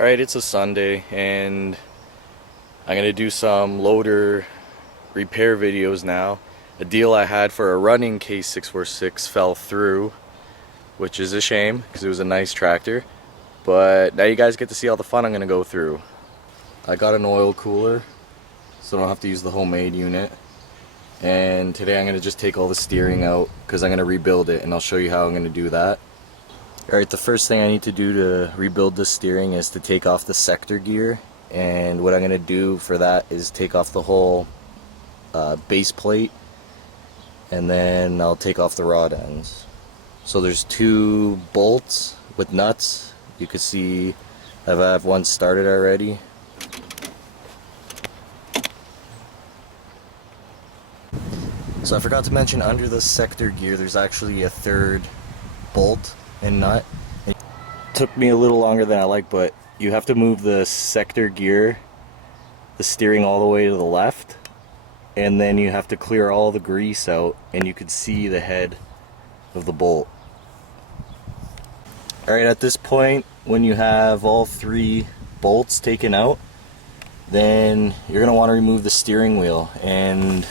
Alright, it's a Sunday and I'm gonna do some loader repair videos now. A deal I had for a running K646 fell through, which is a shame because it was a nice tractor. But now you guys get to see all the fun I'm gonna go through. I got an oil cooler so I don't have to use the homemade unit. And today I'm gonna just take all the steering out because I'm gonna rebuild it, and I'll show you how I'm gonna do that. Alright, the first thing I need to do to rebuild the steering is to take off the sector gear, and what I'm going to do for that is take off the whole base plate, and then I'll take off the rod ends. So there's two bolts with nuts. You can see I have one started already. So I forgot to mention, under the sector gear there's actually a third bolt and nut. It took me a little longer than I like, but you have to move the sector gear, the steering, all the way to the left, and then you have to clear all the grease out and you can see the head of the bolt. Alright, at this point, when you have all three bolts taken out, then you're going to want to remove the steering wheel. And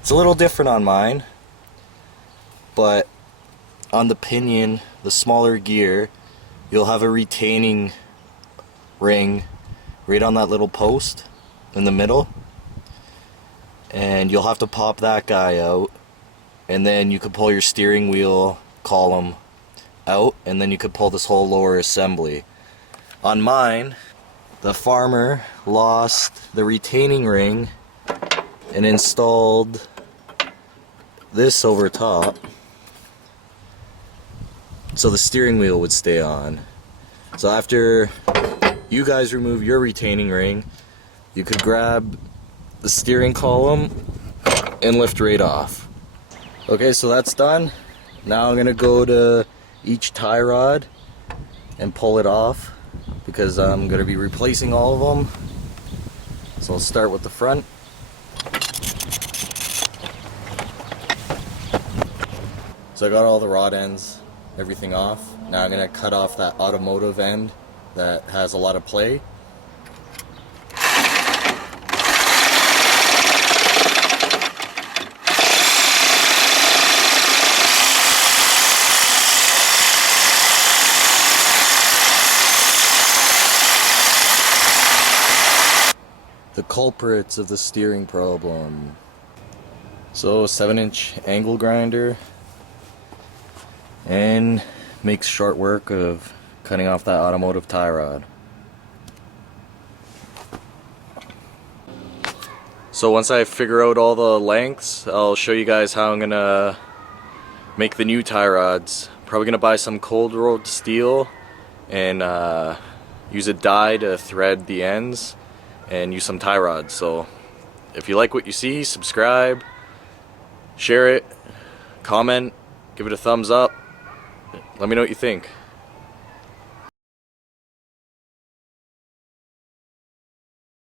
it's a little different on mine, but on the pinion, the smaller gear, you'll have a retaining ring right on that little post in the middle, and you'll have to pop that guy out, and then you could pull your steering wheel column out, and then you could pull this whole lower assembly. On mine, the farmer lost the retaining ring and installed this over top so the steering wheel would stay on. So after you guys remove your retaining ring, you could grab the steering column and lift right off. Okay, so that's done. Now I'm gonna go to each tie rod and pull it off because I'm gonna be replacing all of them. So I'll start with the front. So I got all the rod ends, everything off. Now I'm going to cut off that automotive end that has a lot of play. The culprits of the steering problem. So 7-inch angle grinder, and makes short work of cutting off that automotive tie rod. So once I figure out all the lengths, I'll show you guys how I'm gonna make the new tie rods. Probably gonna buy some cold rolled steel and use a die to thread the ends and use some tie rods. So if you like what you see, subscribe, share it, comment, give it a thumbs up. Let me know what you think.